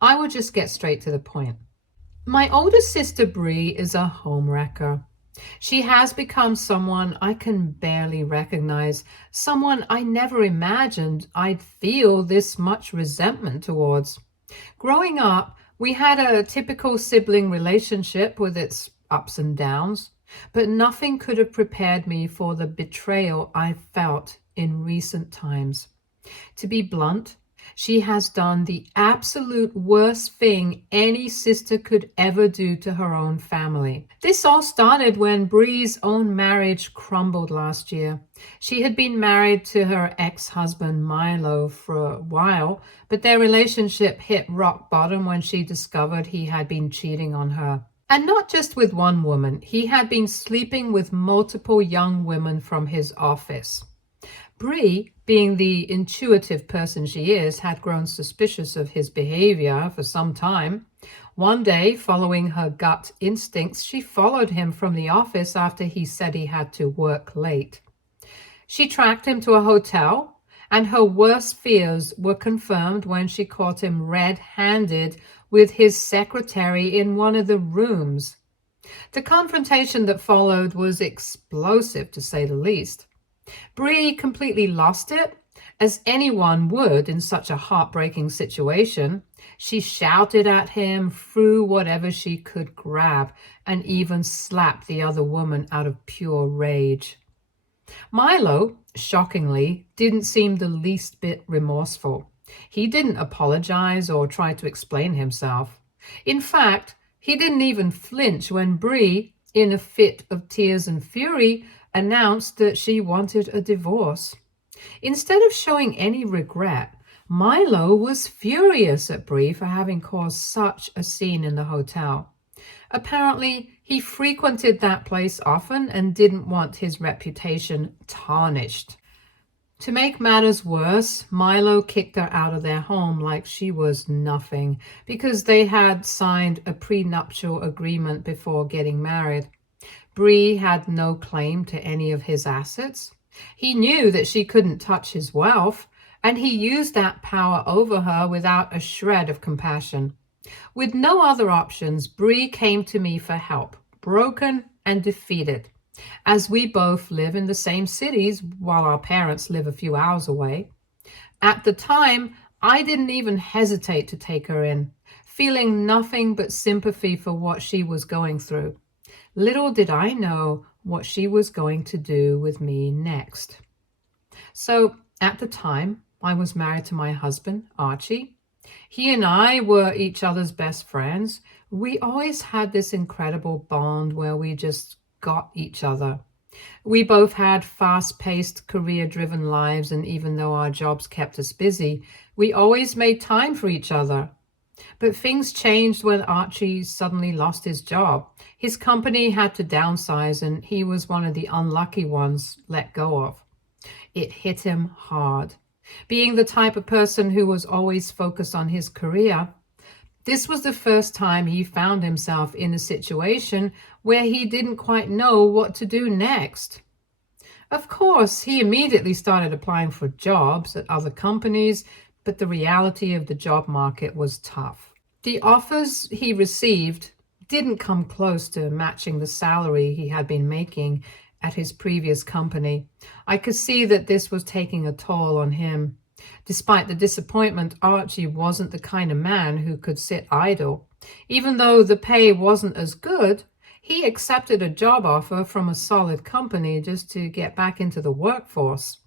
I will just get straight to the point. My older sister Bree is a homewrecker. She has become someone I can barely recognize, someone I never imagined I'd feel this much resentment towards. Growing up, we had a typical sibling relationship with its ups and downs, but nothing could have prepared me for the betrayal I felt in recent times. To be blunt, she has done the absolute worst thing any sister could ever do to her own family. This all started when Bree's own marriage crumbled last year. She had been married to her ex-husband Milo for a while, but their relationship hit rock bottom when she discovered he had been cheating on her. And not just with one woman, he had been sleeping with multiple young women from his office. Bree, being the intuitive person she is, had grown suspicious of his behavior for some time. One day, following her gut instincts, she followed him from the office after he said he had to work late. She tracked him to a hotel, and her worst fears were confirmed when she caught him red-handed with his secretary in one of the rooms. The confrontation that followed was explosive, to say the least. Bree completely lost it, as anyone would in such a heartbreaking situation. She shouted at him, threw whatever she could grab, and even slapped the other woman out of pure rage. Milo, shockingly, didn't seem the least bit remorseful. He didn't apologize or try to explain himself. In fact, he didn't even flinch when Bree, in a fit of tears and fury, announced that she wanted a divorce. Instead of showing any regret, Milo was furious at Bree for having caused such a scene in the hotel. Apparently, he frequented that place often and didn't want his reputation tarnished. To make matters worse, Milo kicked her out of their home like she was nothing because they had signed a prenuptial agreement before getting married. Bree had no claim to any of his assets. He knew that she couldn't touch his wealth, and he used that power over her without a shred of compassion. With no other options, Bree came to me for help, broken and defeated. As we both live in the same cities while our parents live a few hours away. At the time, I didn't even hesitate to take her in, feeling nothing but sympathy for what she was going through. Little did I know what she was going to do with me next. So, at the time, I was married to my husband, Archie. He and I were each other's best friends. We always had this incredible bond where we just got each other. We both had fast-paced, career-driven lives, and even though our jobs kept us busy, we always made time for each other. But things changed when Archie suddenly lost his job. His company had to downsize, and he was one of the unlucky ones let go of. It hit him hard. Being the type of person who was always focused on his career, this was the first time he found himself in a situation where he didn't quite know what to do next. Of course, he immediately started applying for jobs at other companies, but the reality of the job market was tough. The offers he received didn't come close to matching the salary he had been making at his previous company. I could see that this was taking a toll on him. Despite the disappointment, Archie wasn't the kind of man who could sit idle. Even though the pay wasn't as good, he accepted a job offer from a solid company just to get back into the workforce.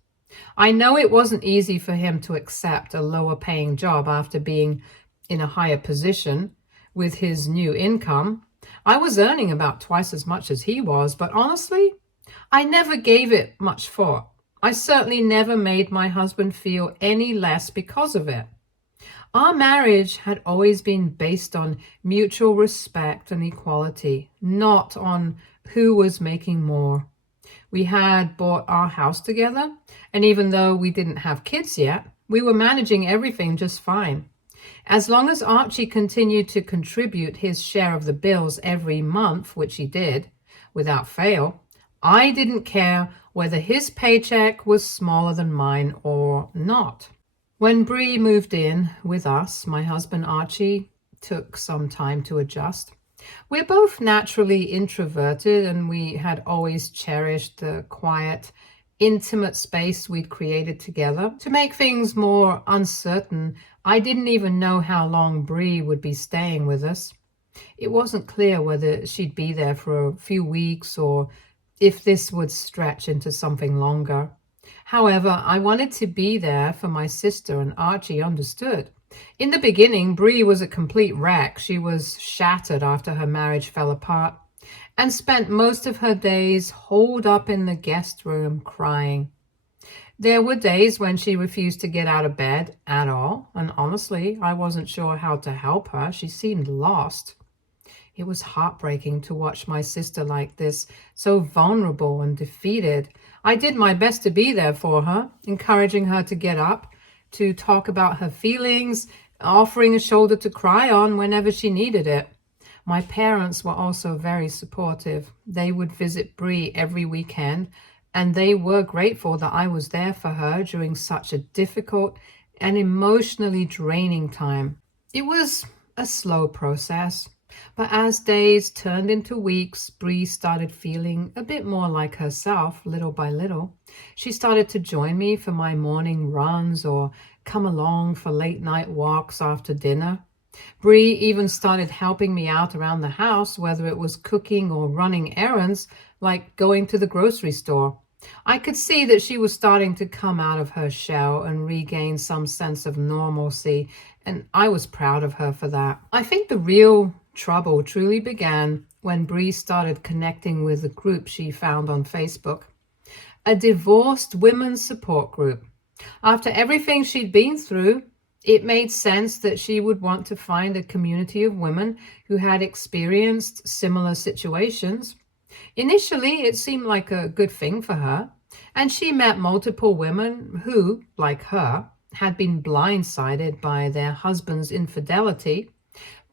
I know it wasn't easy for him to accept a lower paying job after being in a higher position with his new income. I was earning about twice as much as he was, but honestly, I never gave it much thought. I certainly never made my husband feel any less because of it. Our marriage had always been based on mutual respect and equality, not on who was making more. We had bought our house together, and even though we didn't have kids yet, we were managing everything just fine. As long as Archie continued to contribute his share of the bills every month, which he did, without fail, I didn't care whether his paycheck was smaller than mine or not. When Bree moved in with us, my husband Archie took some time to adjust. We're both naturally introverted, and we had always cherished the quiet, intimate space we'd created together. To make things more uncertain, I didn't even know how long Bree would be staying with us. It wasn't clear whether she'd be there for a few weeks or if this would stretch into something longer. However, I wanted to be there for my sister, and Archie understood. In the beginning, Bree was a complete wreck. She was shattered after her marriage fell apart and spent most of her days holed up in the guest room crying. There were days when she refused to get out of bed at all, and honestly, I wasn't sure how to help her. She seemed lost. It was heartbreaking to watch my sister like this, so vulnerable and defeated. I did my best to be there for her, encouraging her to get up, to talk about her feelings, offering a shoulder to cry on whenever she needed it. My parents were also very supportive. They would visit Bree every weekend, and they were grateful that I was there for her during such a difficult and emotionally draining time. It was a slow process. But as days turned into weeks, Bree started feeling a bit more like herself, little by little. She started to join me for my morning runs or come along for late night walks after dinner. Bree even started helping me out around the house, whether it was cooking or running errands, like going to the grocery store. I could see that she was starting to come out of her shell and regain some sense of normalcy, and I was proud of her for that. I think the real trouble truly began when Bree started connecting with a group she found on Facebook, a divorced women's support group. After everything she'd been through, it made sense that she would want to find a community of women who had experienced similar situations. Initially, it seemed like a good thing for her, and she met multiple women who, like her, had been blindsided by their husband's infidelity.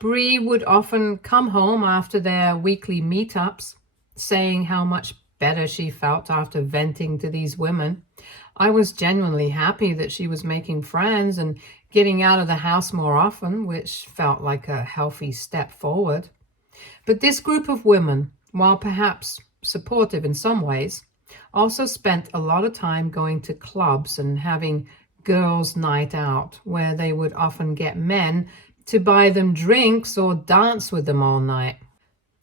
Bree would often come home after their weekly meetups, saying how much better she felt after venting to these women. I was genuinely happy that she was making friends and getting out of the house more often, which felt like a healthy step forward. But this group of women, while perhaps supportive in some ways, also spent a lot of time going to clubs and having girls' night out, where they would often get men to buy them drinks or dance with them all night.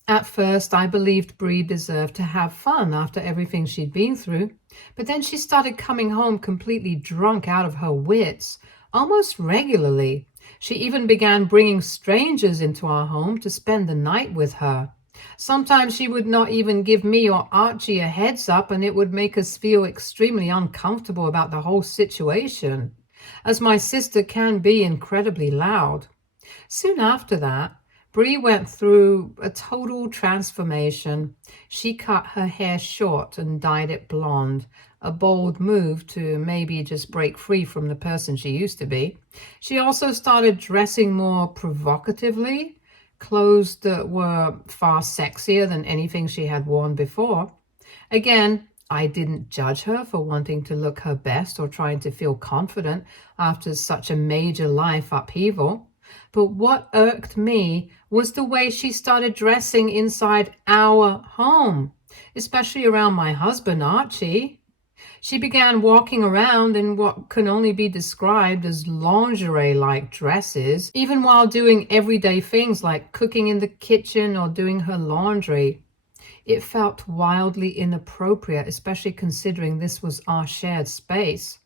At first, I believed Bree deserved to have fun after everything she'd been through, but then she started coming home completely drunk out of her wits, almost regularly. She even began bringing strangers into our home to spend the night with her. Sometimes she would not even give me or Archie a heads up, and it would make us feel extremely uncomfortable about the whole situation, as my sister can be incredibly loud. Soon after that, Bree went through a total transformation. She cut her hair short and dyed it blonde, a bold move to maybe just break free from the person she used to be. She also started dressing more provocatively, clothes that were far sexier than anything she had worn before. Again, I didn't judge her for wanting to look her best or trying to feel confident after such a major life upheaval. But what irked me was the way she started dressing inside our home, especially around my husband, Archie. She began walking around in what can only be described as lingerie-like dresses, even while doing everyday things like cooking in the kitchen or doing her laundry. It felt wildly inappropriate, especially considering this was our shared space.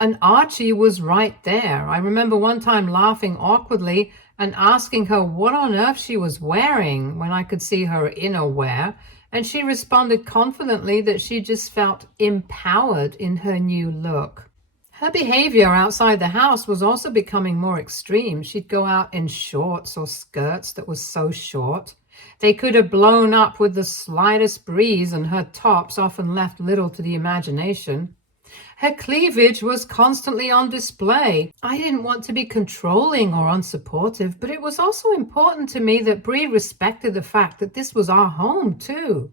And Archie was right there. I remember one time laughing awkwardly and asking her what on earth she was wearing when I could see her innerwear, and she responded confidently that she just felt empowered in her new look. Her behavior outside the house was also becoming more extreme. She'd go out in shorts or skirts that were so short they could have blown up with the slightest breeze, and her tops often left little to the imagination. Her cleavage was constantly on display. I didn't want to be controlling or unsupportive, but it was also important to me that Bree respected the fact that this was our home too.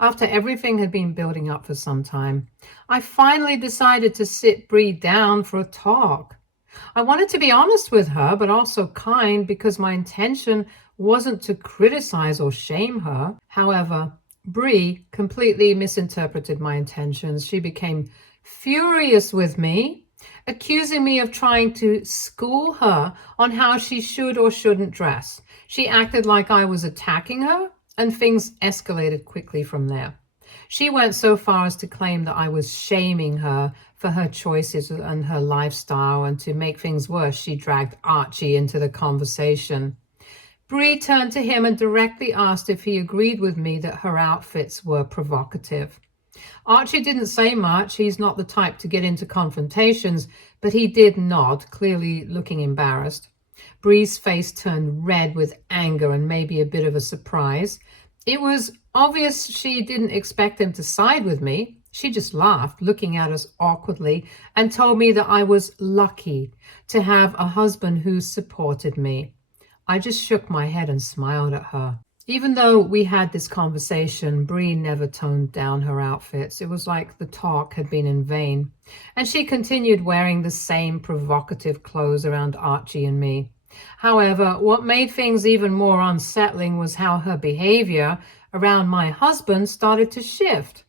After everything had been building up for some time, I finally decided to sit Bree down for a talk. I wanted to be honest with her, but also kind because my intention wasn't to criticize or shame her. However, Bree completely misinterpreted my intentions. She became furious with me, accusing me of trying to school her on how she should or shouldn't dress. She acted like I was attacking her, and things escalated quickly from there. She went so far as to claim that I was shaming her for her choices and her lifestyle, and to make things worse, she dragged Archie into the conversation. Bree turned to him and directly asked if he agreed with me that her outfits were provocative. Archie didn't say much. He's not the type to get into confrontations, but he did nod, clearly looking embarrassed. Bree's face turned red with anger and maybe a bit of a surprise. It was obvious she didn't expect him to side with me. She just laughed, looking at us awkwardly, and told me that I was lucky to have a husband who supported me. I just shook my head and smiled at her. Even though we had this conversation, Bree never toned down her outfits. It was like the talk had been in vain. And she continued wearing the same provocative clothes around Archie and me. However, what made things even more unsettling was how her behavior around my husband started to shift.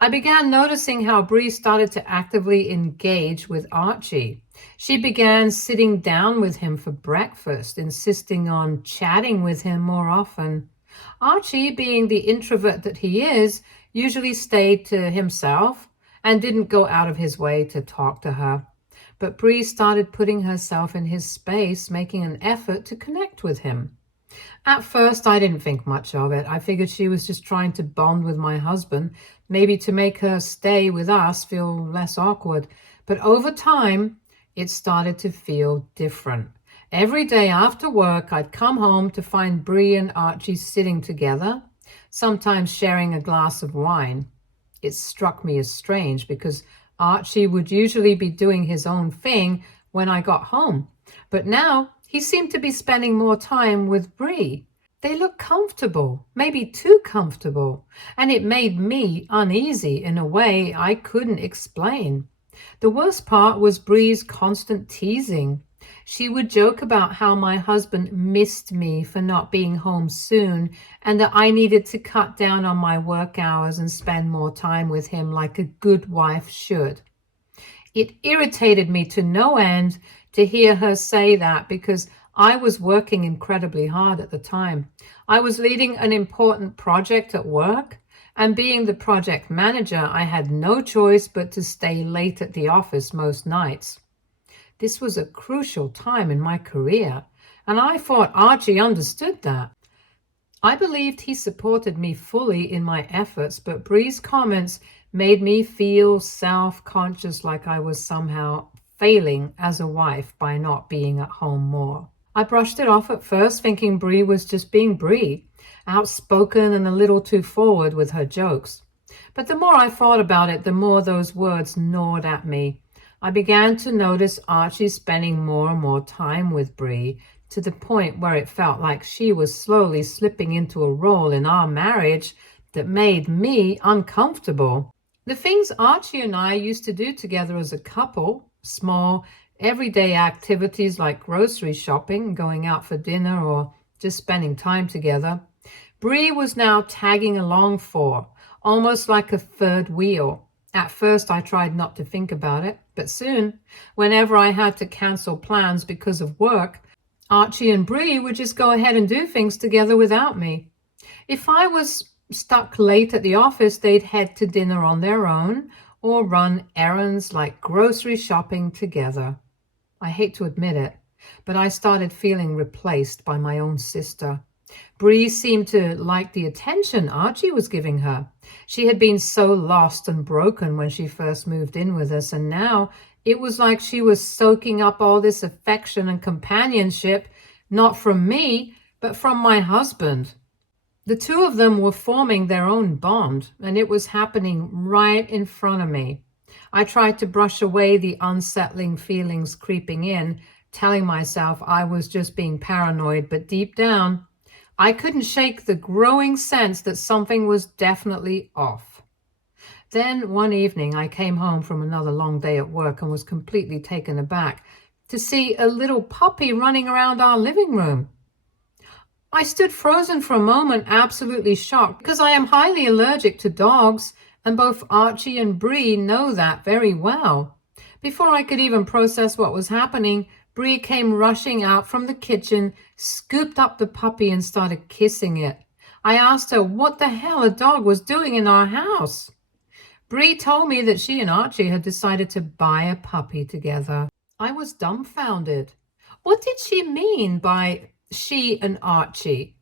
I began noticing how Bree started to actively engage with Archie. She began sitting down with him for breakfast, insisting on chatting with him more often. Archie, being the introvert that he is, usually stayed to himself and didn't go out of his way to talk to her. But Bree started putting herself in his space, making an effort to connect with him. At first, I didn't think much of it. I figured she was just trying to bond with my husband, maybe to make her stay with us feel less awkward. But over time, it started to feel different. Every day after work, I'd come home to find Bree and Archie sitting together, sometimes sharing a glass of wine. It struck me as strange because Archie would usually be doing his own thing when I got home. But now he seemed to be spending more time with Bree. They looked comfortable, maybe too comfortable, and it made me uneasy in a way I couldn't explain. The worst part was Bree's constant teasing. She would joke about how my husband missed me for not being home soon and that I needed to cut down on my work hours and spend more time with him like a good wife should. It irritated me to no end to hear her say that because I was working incredibly hard at the time. I was leading an important project at work, and being the project manager, I had no choice but to stay late at the office most nights. This was a crucial time in my career, and I thought Archie understood that. I believed he supported me fully in my efforts, but Bree's comments made me feel self-conscious, like I was somehow failing as a wife by not being at home more. I brushed it off at first, thinking Bree was just being Bree, outspoken and a little too forward with her jokes. But the more I thought about it, the more those words gnawed at me. I began to notice Archie spending more and more time with Bree, to the point where it felt like she was slowly slipping into a role in our marriage that made me uncomfortable. The things Archie and I used to do together as a couple, small, everyday activities like grocery shopping, going out for dinner, or just spending time together, Bree was now tagging along for, almost like a third wheel. At first, I tried not to think about it, but soon, whenever I had to cancel plans because of work, Archie and Bree would just go ahead and do things together without me. If I was stuck late at the office, they'd head to dinner on their own or run errands like grocery shopping together. I hate to admit it, but I started feeling replaced by my own sister. Bree seemed to like the attention Archie was giving her. She had been so lost and broken when she first moved in with us, and now it was like she was soaking up all this affection and companionship, not from me, but from my husband. The two of them were forming their own bond, and it was happening right in front of me. I tried to brush away the unsettling feelings creeping in, telling myself I was just being paranoid, but deep down, I couldn't shake the growing sense that something was definitely off. Then one evening, I came home from another long day at work and was completely taken aback. to see a little puppy running around our living room. I stood frozen for a moment, absolutely shocked, because I am highly allergic to dogs, and both Archie and Bree know that very well. Before I could even process what was happening, Bree came rushing out from the kitchen, scooped up the puppy, and started kissing it. I asked her what the hell a dog was doing in our house. Bree told me that she and Archie had decided to buy a puppy together. I was dumbfounded. What did she mean by she and Archie?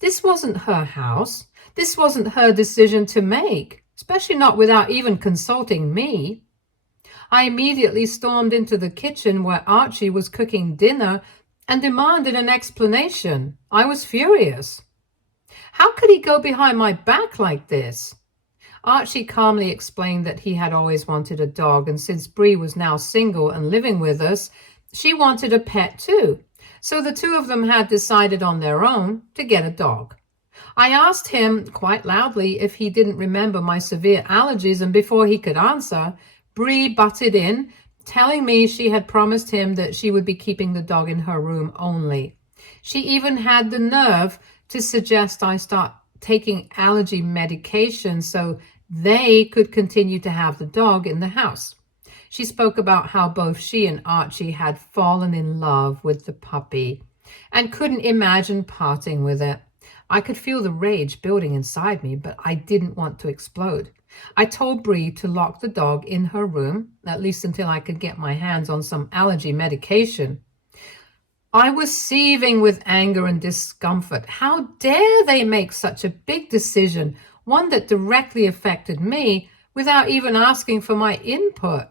This wasn't her house. This wasn't her decision to make, especially not without even consulting me. I immediately stormed into the kitchen where Archie was cooking dinner and demanded an explanation. I was furious. How could he go behind my back like this? Archie calmly explained that he had always wanted a dog, and since Bree was now single and living with us, she wanted a pet too. So the two of them had decided on their own to get a dog. I asked him quite loudly if he didn't remember my severe allergies, and before he could answer, Bree butted in, telling me she had promised him that she would be keeping the dog in her room only. She even had the nerve to suggest I start taking allergy medication so they could continue to have the dog in the house. She spoke about how both she and Archie had fallen in love with the puppy and couldn't imagine parting with it. I could feel the rage building inside me, but I didn't want to explode. I told Bree to lock the dog in her room, at least until I could get my hands on some allergy medication. I was seething with anger and discomfort. How dare they make such a big decision, one that directly affected me, without even asking for my input?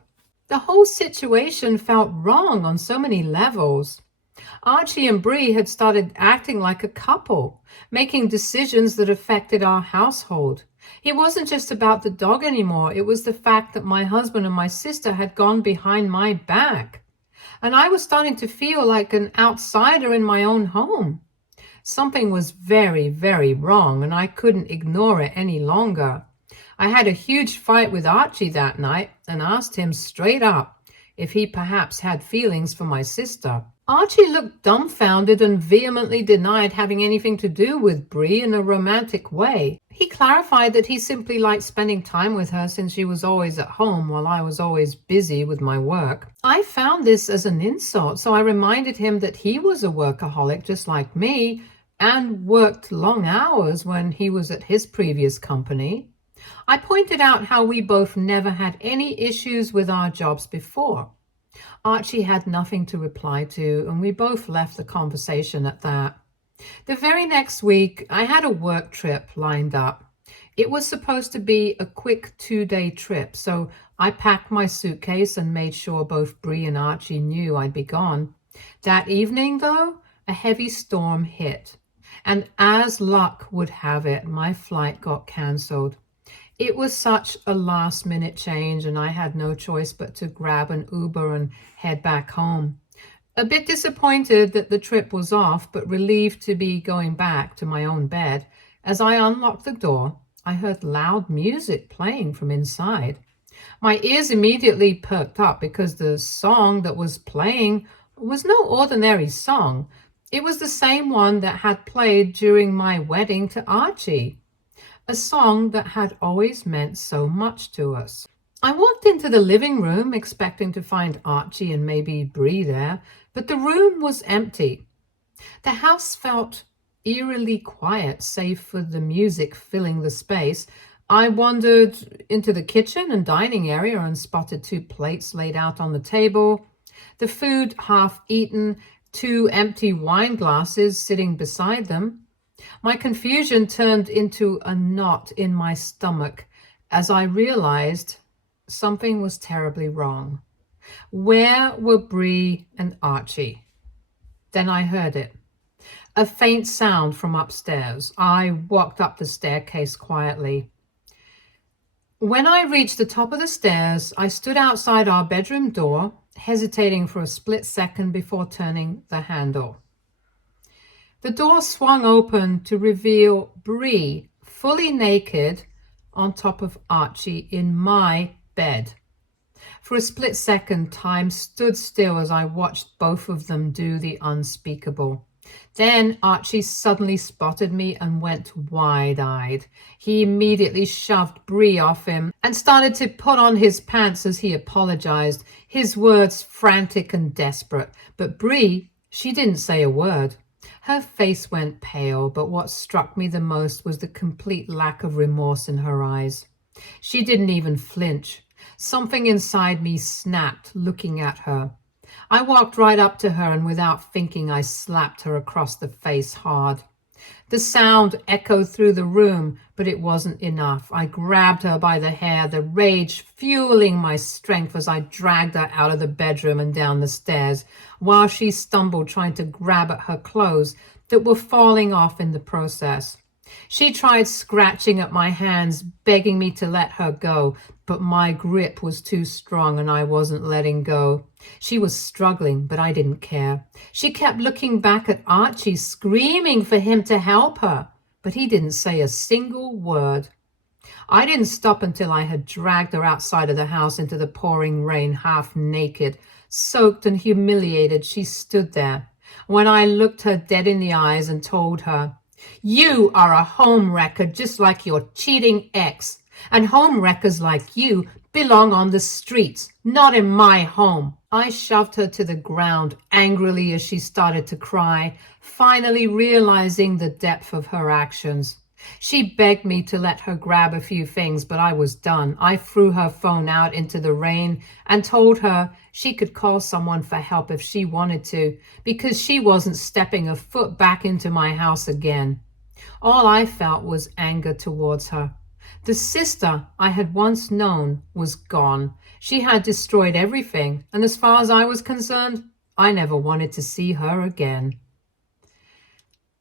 The whole situation felt wrong on so many levels. Archie and Bree had started acting like a couple, making decisions that affected our household. It wasn't just about the dog anymore. It was the fact that my husband and my sister had gone behind my back. And I was starting to feel like an outsider in my own home. Something was very, very wrong, and I couldn't ignore it any longer. I had a huge fight with Archie that night and asked him straight up if he perhaps had feelings for my sister. Archie looked dumbfounded and vehemently denied having anything to do with Bree in a romantic way. He clarified that he simply liked spending time with her since she was always at home while I was always busy with my work. I found this as an insult, so I reminded him that he was a workaholic just like me and worked long hours when he was at his previous company. I pointed out how we both never had any issues with our jobs before. Archie had nothing to reply to, and we both left the conversation at that. The very next week, I had a work trip lined up. It was supposed to be a quick 2-day trip, so I packed my suitcase and made sure both Bree and Archie knew I'd be gone. That evening, though, a heavy storm hit, and as luck would have it, my flight got cancelled. It was such a last-minute change, and I had no choice but to grab an Uber and head back home. A bit disappointed that the trip was off, but relieved to be going back to my own bed. As I unlocked the door, I heard loud music playing from inside. My ears immediately perked up because the song that was playing was no ordinary song. It was the same one that had played during my wedding to Archie. A song that had always meant so much to us. I walked into the living room expecting to find Archie and maybe Bree there, but the room was empty. The house felt eerily quiet, save for the music filling the space. I wandered into the kitchen and dining area and spotted 2 plates laid out on the table, the food half eaten, 2 empty wine glasses sitting beside them. My confusion turned into a knot in my stomach as I realized something was terribly wrong. Where were Bree and Archie? Then I heard it. A faint sound from upstairs. I walked up the staircase quietly. When I reached the top of the stairs, I stood outside our bedroom door, hesitating for a split second before turning the handle. The door swung open to reveal Bree, fully naked, on top of Archie in my bed. For a split second, time stood still as I watched both of them do the unspeakable. Then Archie suddenly spotted me and went wide-eyed. He immediately shoved Bree off him and started to put on his pants as he apologized, his words frantic and desperate. But Bree, she didn't say a word. Her face went pale, but what struck me the most was the complete lack of remorse in her eyes. She didn't even flinch. Something inside me snapped, looking at her. I walked right up to her and without thinking I slapped her across the face hard. The sound echoed through the room, but it wasn't enough. I grabbed her by the hair, the rage fueling my strength as I dragged her out of the bedroom and down the stairs, while she stumbled trying to grab at her clothes that were falling off in the process. She tried scratching at my hands, begging me to let her go, but my grip was too strong and I wasn't letting go. She was struggling, but I didn't care. She kept looking back at Archie, screaming for him to help her, but he didn't say a single word. I didn't stop until I had dragged her outside of the house into the pouring rain, half naked. Soaked and humiliated, she stood there. When I looked her dead in the eyes and told her, "You are a homewrecker just like your cheating ex, and homewreckers like you belong on the streets, not in my home." I shoved her to the ground angrily as she started to cry, finally realizing the depth of her actions. She begged me to let her grab a few things, but I was done. I threw her phone out into the rain and told her she could call someone for help if she wanted to, because she wasn't stepping a foot back into my house again. All I felt was anger towards her. The sister I had once known was gone. She had destroyed everything, and as far as I was concerned, I never wanted to see her again.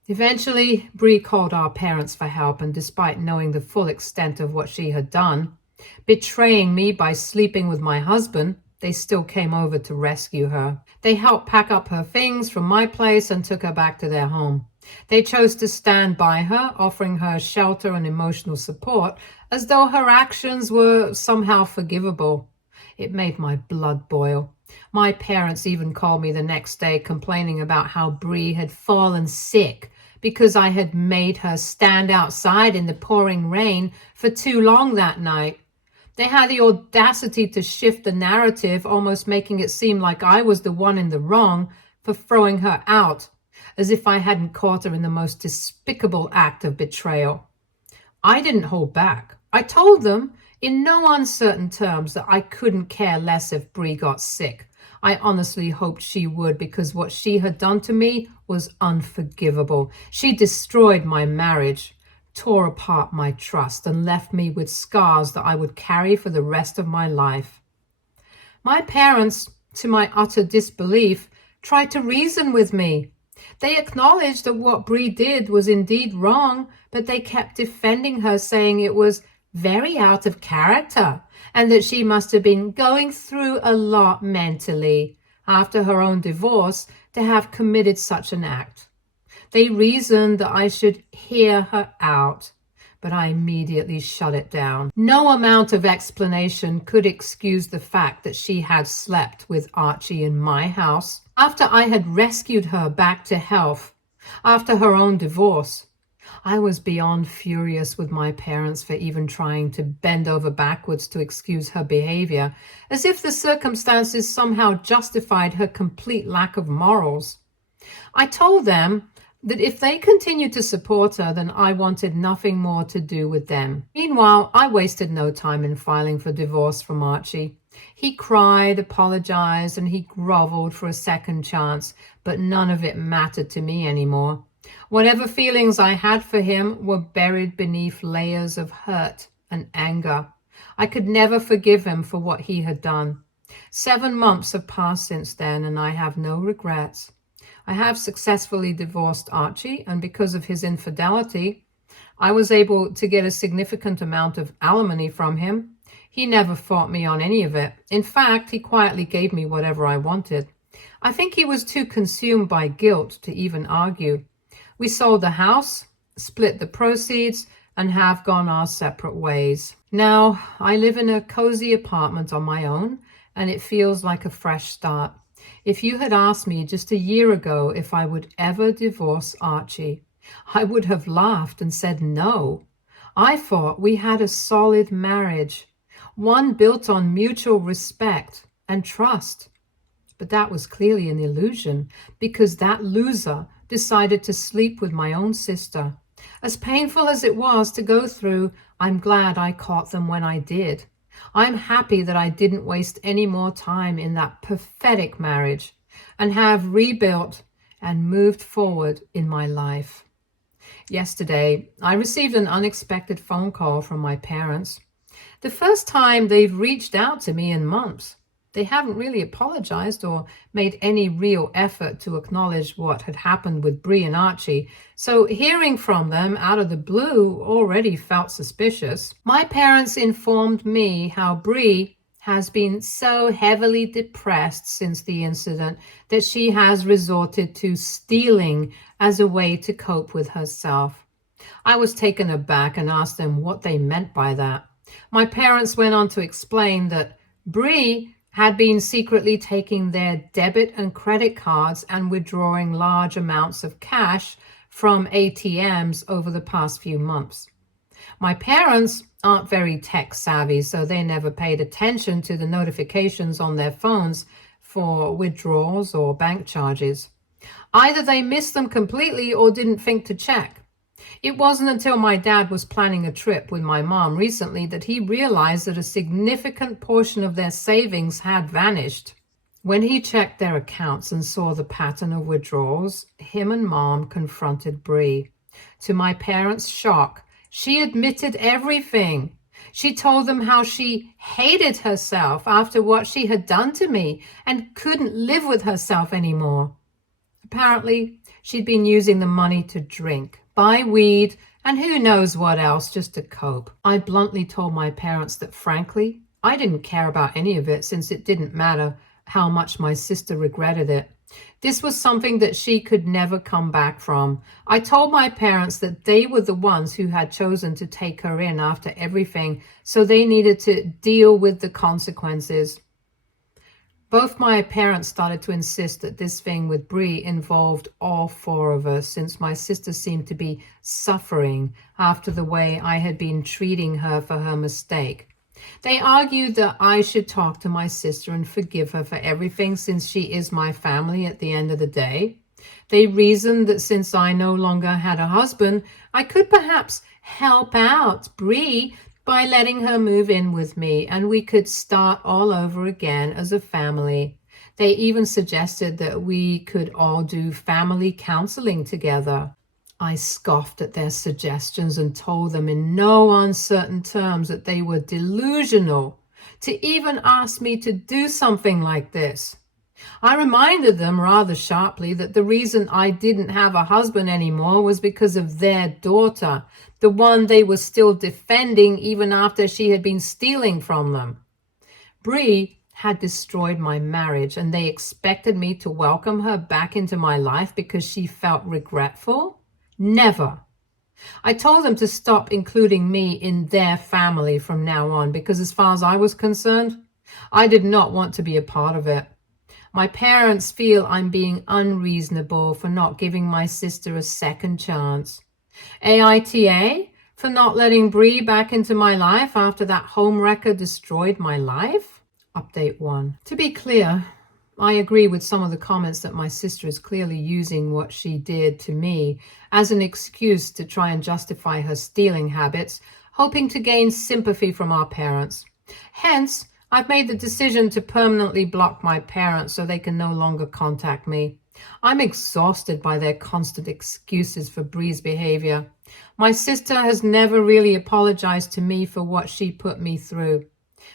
Eventually, Bree called our parents for help, and despite knowing the full extent of what she had done, betraying me by sleeping with my husband, they still came over to rescue her. They helped pack up her things from my place and took her back to their home. They chose to stand by her, offering her shelter and emotional support, as though her actions were somehow forgivable. It made my blood boil. My parents even called me the next day complaining about how Bree had fallen sick because I had made her stand outside in the pouring rain for too long that night. They had the audacity to shift the narrative, almost making it seem like I was the one in the wrong for throwing her out, as if I hadn't caught her in the most despicable act of betrayal. I didn't hold back. I told them in no uncertain terms that I couldn't care less if Bree got sick. I honestly hoped she would, because what she had done to me was unforgivable. She destroyed my marriage, tore apart my trust, and left me with scars that I would carry for the rest of my life. My parents, to my utter disbelief, tried to reason with me. They acknowledged that what Bree did was indeed wrong, but they kept defending her, saying it was very out of character and that she must have been going through a lot mentally after her own divorce to have committed such an act. They reasoned that I should hear her out, but I immediately shut it down. No amount of explanation could excuse the fact that she had slept with Archie in my house after I had rescued her back to health after her own divorce. I was beyond furious with my parents for even trying to bend over backwards to excuse her behavior, as if the circumstances somehow justified her complete lack of morals. I told them that if they continued to support her, then I wanted nothing more to do with them. Meanwhile, I wasted no time in filing for divorce from Archie. He cried, apologized, and he groveled for a second chance, but none of it mattered to me anymore. Whatever feelings I had for him were buried beneath layers of hurt and anger. I could never forgive him for what he had done. 7 months have passed since then, and I have no regrets. I have successfully divorced Archie, and because of his infidelity, I was able to get a significant amount of alimony from him. He never fought me on any of it. In fact, he quietly gave me whatever I wanted. I think he was too consumed by guilt to even argue. We sold the house, split the proceeds, and have gone our separate ways. Now, I live in a cozy apartment on my own, and it feels like a fresh start. If you had asked me just a year ago if I would ever divorce Archie, I would have laughed and said no. I thought we had a solid marriage, one built on mutual respect and trust. But that was clearly an illusion, because that loser decided to sleep with my own sister. As painful as it was to go through, I'm glad I caught them when I did. I'm happy that I didn't waste any more time in that pathetic marriage and have rebuilt and moved forward in my life. Yesterday, I received an unexpected phone call from my parents. The first time they've reached out to me in months. They haven't really apologized or made any real effort to acknowledge what had happened with Bree and Archie, so hearing from them out of the blue already felt suspicious. My parents informed me how Bree has been so heavily depressed since the incident that she has resorted to stealing as a way to cope with herself. I was taken aback and asked them what they meant by that. My parents went on to explain that Bree had been secretly taking their debit and credit cards and withdrawing large amounts of cash from ATMs over the past few months. My parents aren't very tech savvy, so they never paid attention to the notifications on their phones for withdrawals or bank charges. Either they missed them completely or didn't think to check. It wasn't until my dad was planning a trip with my mom recently that he realized that a significant portion of their savings had vanished. When he checked their accounts and saw the pattern of withdrawals, him and Mom confronted Bree. To my parents' shock, she admitted everything. She told them how she hated herself after what she had done to me and couldn't live with herself anymore. Apparently, she'd been using the money to drink, buy weed, and who knows what else just to cope. I bluntly told my parents that, frankly, I didn't care about any of it since it didn't matter how much my sister regretted it. This was something that she could never come back from. I told my parents that they were the ones who had chosen to take her in after everything, so they needed to deal with the consequences. Both my parents started to insist that this thing with Bree involved all four of us, since my sister seemed to be suffering after the way I had been treating her for her mistake. They argued that I should talk to my sister and forgive her for everything, since she is my family at the end of the day. They reasoned that since I no longer had a husband, I could perhaps help out Bree by letting her move in with me, and we could start all over again as a family. They even suggested that we could all do family counseling together. I scoffed at their suggestions and told them in no uncertain terms that they were delusional to even ask me to do something like this. I reminded them rather sharply that the reason I didn't have a husband anymore was because of their daughter, the one they were still defending even after she had been stealing from them. Bree had destroyed my marriage, and they expected me to welcome her back into my life because she felt regretful? Never. I told them to stop including me in their family from now on because, as far as I was concerned, I did not want to be a part of it. My parents feel I'm being unreasonable for not giving my sister a second chance. AITA for not letting Bree back into my life after that homewrecker destroyed my life? Update 1. To be clear, I agree with some of the comments that my sister is clearly using what she did to me as an excuse to try and justify her stealing habits, hoping to gain sympathy from our parents. Hence, I've made the decision to permanently block my parents so they can no longer contact me. I'm exhausted by their constant excuses for Bree's behavior. My sister has never really apologized to me for what she put me through.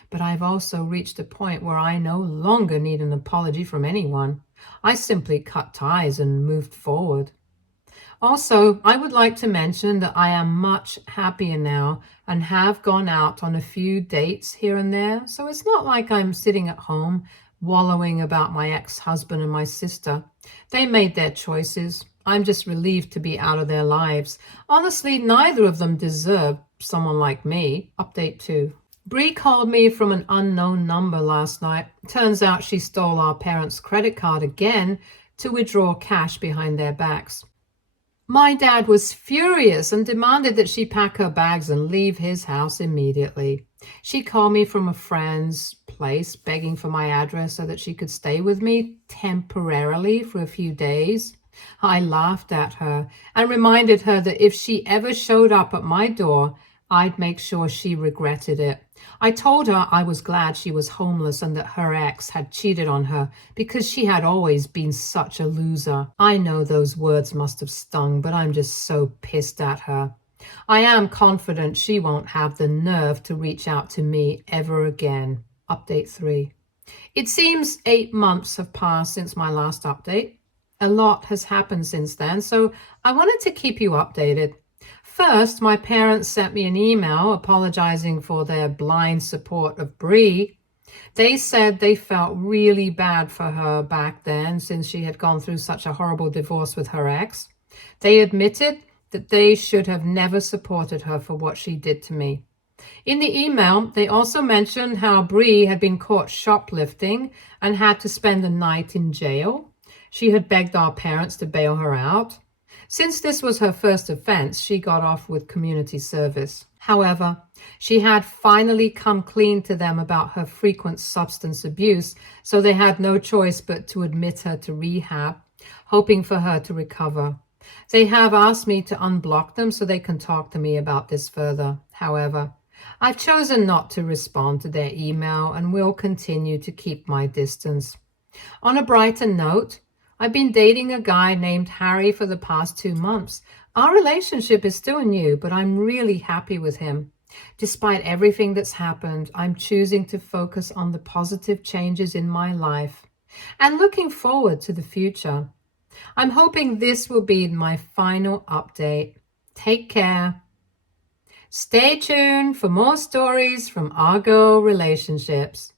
But I've also reached a point where I no longer need an apology from anyone. I simply cut ties and moved forward. Also, I would like to mention that I am much happier now and have gone out on a few dates here and there, so it's not like I'm sitting at home wallowing about my ex-husband and my sister. They made their choices. I'm just relieved to be out of their lives. Honestly, neither of them deserve someone like me. Update 2. Bree called me from an unknown number last night. Turns out she stole our parents' credit card again to withdraw cash behind their backs. My dad was furious and demanded that she pack her bags and leave his house immediately. She called me from a friend's place, begging for my address so that she could stay with me temporarily for a few days. I laughed at her and reminded her that if she ever showed up at my door, I'd make sure she regretted it. I told her I was glad she was homeless and that her ex had cheated on her because she had always been such a loser. I know those words must have stung, but I'm just so pissed at her. I am confident she won't have the nerve to reach out to me ever again. Update 3. It seems 8 months have passed since my last update. A lot has happened since then, so I wanted to keep you updated. First, my parents sent me an email apologizing for their blind support of Bree. They said they felt really bad for her back then since she had gone through such a horrible divorce with her ex. They admitted that they should have never supported her for what she did to me. In the email, they also mentioned how Bree had been caught shoplifting and had to spend the night in jail. She had begged our parents to bail her out. Since this was her first offense, she got off with community service. However, she had finally come clean to them about her frequent substance abuse, so they had no choice but to admit her to rehab, hoping for her to recover. They have asked me to unblock them so they can talk to me about this further. However, I've chosen not to respond to their email and will continue to keep my distance. On a brighter note, I've been dating a guy named Harry for the past 2 months. Our relationship is still new, but I'm really happy with him. Despite everything that's happened, I'm choosing to focus on the positive changes in my life and looking forward to the future. I'm hoping this will be my final update. Take care. Stay tuned for more stories from our girl relationships.